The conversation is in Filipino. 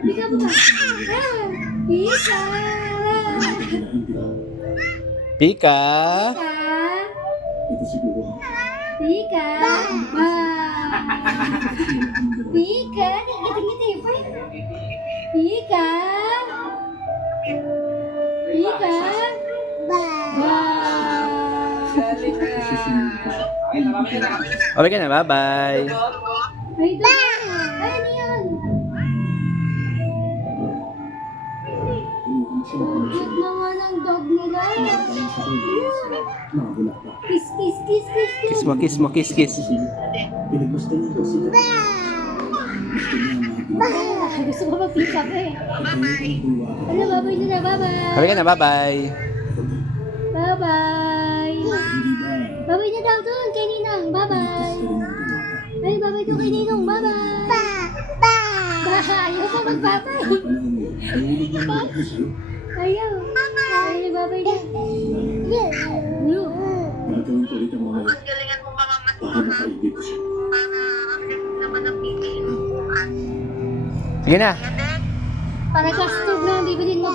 Pika mo ba? Pika! Pika. Pika! Pika! Ngiti-ngiti. Pika! Pika! Okay ka na, bye-bye. Ay, dog! Ay, ano yun? Cute naman ang dog nila. Kiss, kiss, kiss, kiss, kiss. Kiss mo, kiss mo, kiss, kiss. Gusto ko mag-pick up eh. Ano, babay na na, bye-bye. Okay ka na, bye-bye. Bye-bye. Babay na daw doon kay Ninang. Bye-bye. Ay, babay doon kay Ninong. Bye-bye. Ayaw pa mag-babay. Ayaw. Ay, babay na. No. Ang galingan mo mga masuha. Para ang galing naman ang pipili mo. Sige na. Para kastog na bibilin mo.